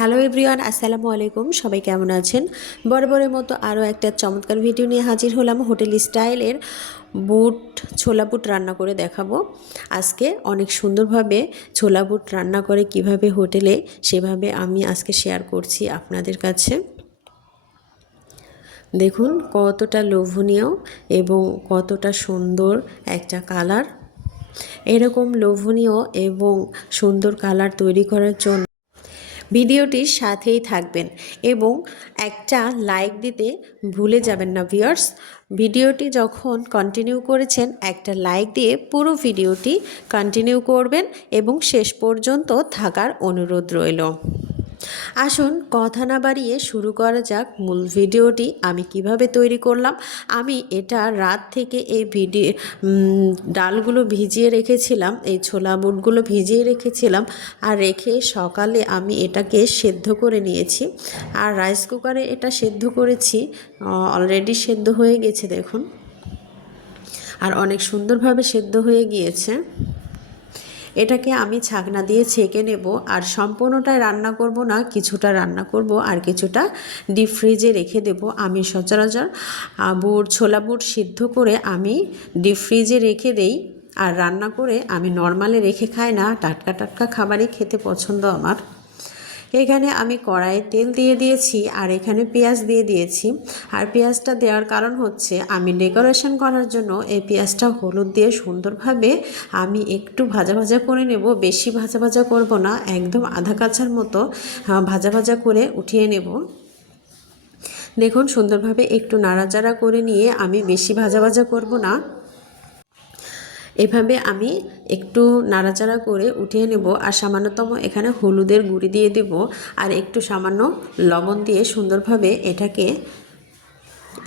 Hello everyone, আসসালামু আলাইকুম। সবাই কেমন আছেন? বরাবরের মতো আরও একটা চমৎকার ভিডিও নিয়ে হাজির হলাম। হোটেল স্টাইলের ছোলা বুট রান্না করে দেখাবো। আজকে অনেক সুন্দরভাবে ছোলা বুট রান্না করে কিভাবে হোটেলে, সেভাবে আমি আজকে শেয়ার করছি আপনাদের কাছে। দেখুন কতটা লোভনীয় এবং কতটা সুন্দর একটা কালার। এরকম লোভনীয় এবং সুন্দর কালার তৈরি করার জন্য ভিডিওটির সাথেই থাকবেন এবং একটা লাইক দিতে ভুলে যাবেন না ভিউয়ার্স। ভিডিওটি যখন কন্টিনিউ করেছেন একটা লাইক দিয়ে পুরো ভিডিওটি কন্টিনিউ করবেন এবং শেষ পর্যন্ত থাকার অনুরোধ রইল। আসুন কথা না বাড়িয়ে শুরু করা যাক মূল ভিডিওটি। আমি কিভাবে তৈরি করলাম। আমি এটা রাত থেকে এই ডালগুলো ভিজিয়ে রেখেছিলাম, এই ছোলা বুটগুলো ভিজিয়ে রেখেছিলাম, আর রেখে সকালে আমি এটাকে সেদ্ধ করে নিয়েছি। আর রাইস কুকারে এটা সেদ্ধ করেছি, অলরেডি সেদ্ধ হয়ে গেছে দেখুন, আর অনেক সুন্দরভাবে সেদ্ধ হয়ে গিয়েছে। এটাকে আমি ছাকনা দিয়ে ছেঁকে নেব, আর সম্পূর্ণটাই রান্না করব না, কিছুটা রান্না করব আর কিছুটা ডিপ ফ্রিজে রেখে দেব। আমি সচরাচর ছোলা বুট সিদ্ধ করে আমি ডিপ ফ্রিজে রেখে দেই, আর রান্না করে আমি নর্মালে রেখে খাই না। টাটকা টাটকা খাবারই খেতে পছন্দ আমার। এখানে আমি কড়াইয়ে তেল দিয়ে দিয়েছি আর এখানে পেঁয়াজ দিয়ে দিয়েছি। আর পেঁয়াজটা দেওয়ার কারণ হচ্ছে আমি ডেকোরেশন করার জন্য এই পেঁয়াজটা হলুদ দিয়ে সুন্দরভাবে আমি একটু ভাজা ভাজা করে নেব। বেশি ভাজা ভাজা করব না, একদম আধা কাঁচার মতো ভাজা ভাজা করে উঠিয়ে নেব। দেখুন সুন্দরভাবে একটু নাড়াচাড়া করে নিয়ে, আমি বেশি ভাজা ভাজা করব না, এভাবে আমি একটু নাড়াচাড়া করে উঠিয়ে নেব। আর সামান্যতম এখানে হলুদের গুঁড়ি দিয়ে দেব, আর একটু সামান্য লবণ দিয়ে সুন্দরভাবে এটাকে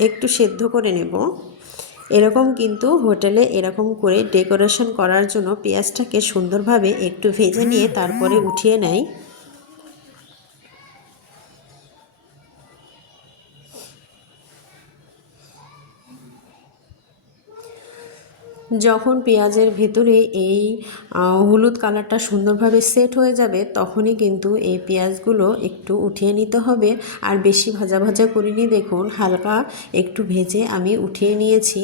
একটু সেদ্ধ করে নেব। এরকম কিন্তু হোটেলে এরকম করে ডেকোরেশন করার জন্য পেঁয়াজটাকে সুন্দরভাবে একটু ভেজে নিয়ে তারপরে উঠিয়ে নেয়। যখন পেঁয়াজের ভেতরে এই হলুদ কালারটা সুন্দরভাবে সেট হয়ে যাবে, তখনই কিন্তু এই পেঁয়াজগুলো একটু উঠিয়ে নিতে হবে। আর বেশি ভাজা ভাজা করিনি, দেখুন হালকা একটু ভেজে আমি উঠিয়ে নিয়েছি।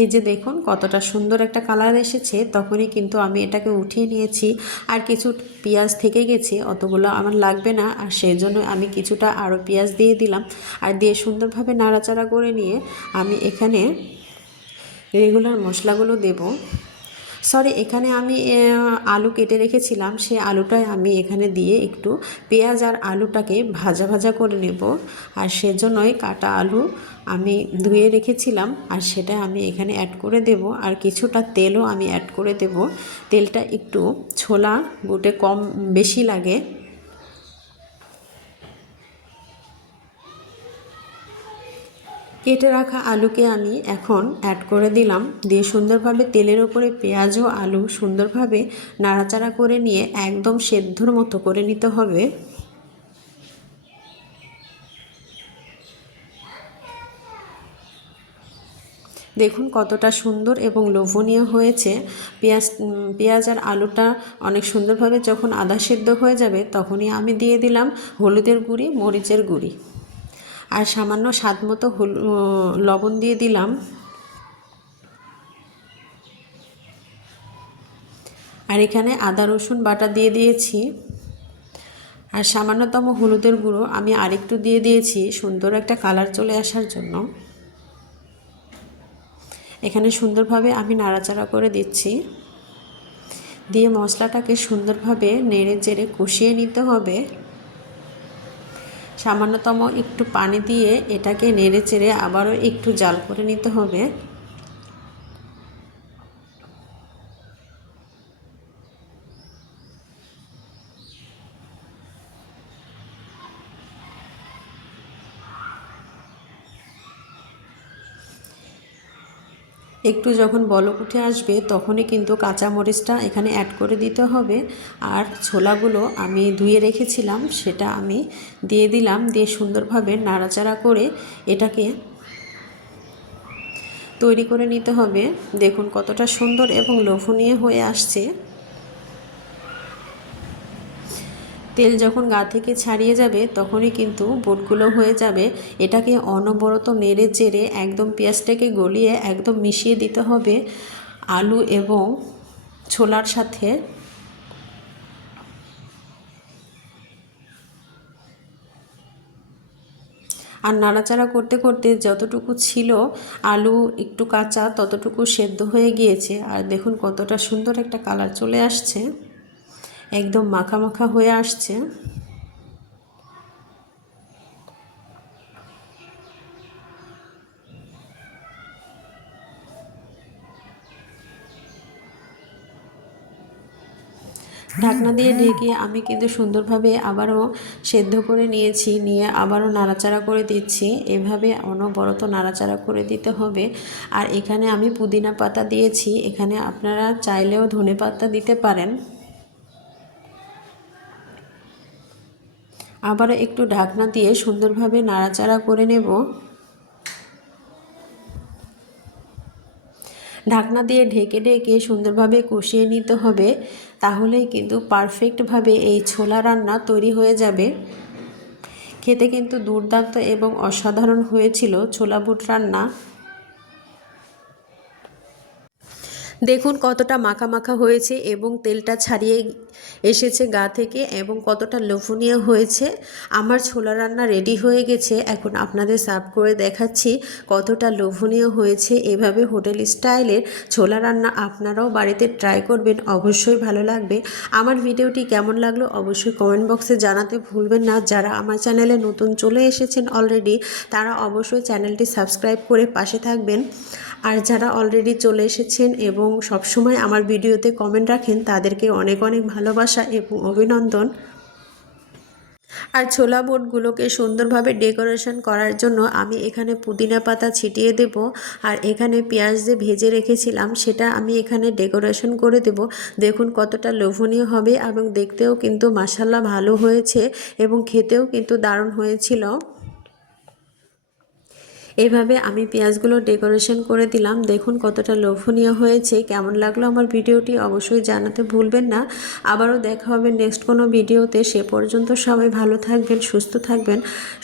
এই যে দেখুন কতটা সুন্দর একটা কালার এসেছে, তখনই কিন্তু আমি এটাকে উঠিয়ে নিয়েছি। আর কিছু পেঁয়াজ থেকে গেছে, অতগুলো আমার লাগবে না, আর সেই জন্য আমি কিছুটা আরও পেঁয়াজ দিয়ে দিলাম। আর দিয়ে সুন্দরভাবে নাড়াচাড়া করে নিয়ে আমি এখানে রেগুলার মশলাগুলো দেব। এখানে আমি আলু কেটে রেখেছিলাম, সেই আলুটাই আমি এখানে দিয়ে একটু পেঁয়াজ আর আলুটাকে ভাজা ভাজা করে নেব। আর সেজন্যই কাটা আলু আমি ধুয়ে রেখেছিলাম, আর সেটা আমি এখানে অ্যাড করে দেব। আর কিছুটা তেলও আমি অ্যাড করে দেব। তেলটা একটু ছোলা বুটে কম বেশি লাগে। কেটে রাখা আলুকে আমি এখন অ্যাড করে দিলাম, দিয়ে সুন্দরভাবে তেলের ওপরে পেঁয়াজ ও আলু সুন্দরভাবে নাড়াচাড়া করে নিয়ে একদম সেদ্ধর মতো করে নিতে হবে। দেখুন কতটা সুন্দর এবং লোভনীয় হয়েছে। পেঁয়াজ আর আলুটা অনেক সুন্দরভাবে যখন আধা সেদ্ধ হয়ে যাবে, তখনই আমি দিয়ে দিলাম হলুদের গুঁড়ি, মরিচের গুঁড়ি, আর সামান্য স্বাদ মতো লবণ দিয়ে দিলাম। আর এখানে আদা রসুন বাটা দিয়ে দিয়েছি, আর সামান্যতম হলুদের গুঁড়ো আমি আরেকটু দিয়ে দিয়েছি সুন্দর একটা কালার চলে আসার জন্য। এখানে সুন্দরভাবে আমি নাড়াচাড়া করে দিচ্ছি, দিয়ে মশলাটাকে সুন্দরভাবে নেড়ে চেড়ে কষিয়ে নিতে হবে। সামান্যতম একটু পানি দিয়ে এটাকে নেড়ে চেড়ে আবারও একটু জাল করে নিতে হবে। একটু যখন বলক উঠে আসবে তখনই কিন্তু কাঁচা মরিচটা এখানে অ্যাড করে দিতে হবে। আর ছোলাগুলো আমি ধুয়ে রেখেছিলাম সেটা আমি দিয়ে দিলাম, দিয়ে সুন্দরভাবে নাড়াচাড়া করে এটাকে তৈরি করে নিতে হবে। দেখুন কতটা সুন্দর এবং লোভনীয় হয়ে আসছে। তেল যখন গা থেকে ছাড়িয়ে যাবে তখনই কিন্তু বুটগুলো হয়ে যাবে। এটাকে অনবরত নেড়ে চেড়ে একদম পেঁয়াজটাকে গলিয়ে একদম মিশিয়ে দিতে হবে আলু এবং ছোলার সাথে। আর নাড়াচাড়া করতে করতে যতটুকু ছিল আলু একটু কাঁচা ততটুকু সেদ্ধ হয়ে গিয়েছে। আর দেখুন কতটা সুন্দর একটা কালার চলে আসছে, একদম মাখা মাখা হয়ে আসছে। ঢাকনা দিয়ে ঢেকে আমি কিন্তু সুন্দরভাবে আবারও সেদ্ধ করে নিয়েছি, নিয়ে আবারও নাড়াচাড়া করে দিচ্ছি। এভাবে অনবরত নাড়াচাড়া করে দিতে হবে। আর এখানে আমি পুদিনা পাতা দিয়েছি, এখানে আপনারা চাইলেও ধনে পাতা দিতে পারেন। আবারও একটু ঢাকনা দিয়ে সুন্দরভাবে নাড়াচাড়া করে নেব। ঢাকনা দিয়ে ঢেকে ঢেকে সুন্দরভাবে কষিয়ে নিতে হবে, তাহলেই কিন্তু পারফেক্টভাবে এই ছোলা রান্না তৈরি হয়ে যাবে। খেতে কিন্তু দুর্দান্ত এবং অসাধারণ হয়েছিল ছোলা বুট রান্না। দেখুন কতটা মাখা মাখা হয়েছে এবং তেলটা ছাড়িয়ে এসেছে গা থেকে এবং কতটা লোভনীয় হয়েছে। আমার ছোলা রান্না রেডি হয়ে গেছে, এখন আপনাদের সার্ভ করে দেখাচ্ছি কতটা লোভনীয় হয়েছে। এভাবে হোটেল স্টাইলের ছোলা রান্না আপনারাও বাড়িতে ট্রাই করবেন, অবশ্যই ভালো লাগবে। আমার ভিডিওটি কেমন লাগলো অবশ্যই কমেন্ট বক্সে জানাতে ভুলবেন না। যারা আমার চ্যানেলে নতুন চলে এসেছেন অলরেডি তারা অবশ্যই চ্যানেলটি সাবস্ক্রাইব করে পাশে থাকবেন। আর যারা অলরেডি চলে এসেছেন এবং সবসময় আমার ভিডিওতে কমেন্ট রাখেন তাদেরকে অনেক অনেক ভালোবাসা এবং অভিনন্দন। আর ছোলা বুটগুলোকে সুন্দরভাবে ডেকোরেশন করার জন্য আমি এখানে পুদিনা পাতা ছিটিয়ে দেব। আর এখানে পেঁয়াজ যে ভেজে রেখেছিলাম সেটা আমি এখানে ডেকোরেশন করে দেব। দেখুন কতটা লোভনীয় হবে এবং দেখতেও কিন্তু মাশাআল্লাহ ভালো হয়েছে এবং খেতেও কিন্তু দারুণ হয়েছিল। এভাবে আমি পেঁয়াজগুলো ডেকোরেশন করে দিলাম। দেখুন কতটা লোভনীয় হয়েছে। কেমন লাগলো আমার ভিডিওটি অবশ্যই জানাতে ভুলবেন না। আবারও দেখা হবে নেক্সট কোনো ভিডিওতে। সে পর্যন্ত সবাই ভালো থাকবেন, সুস্থ থাকবেন।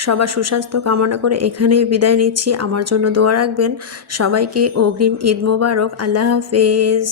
সবার সুস্বাস্থ্য কামনা করে এখানেই বিদায় নিচ্ছি। আমার জন্য দোয়া রাখবেন। সবাইকে অগ্রিম ঈদ মোবারক। আল্লাহ হাফেজ।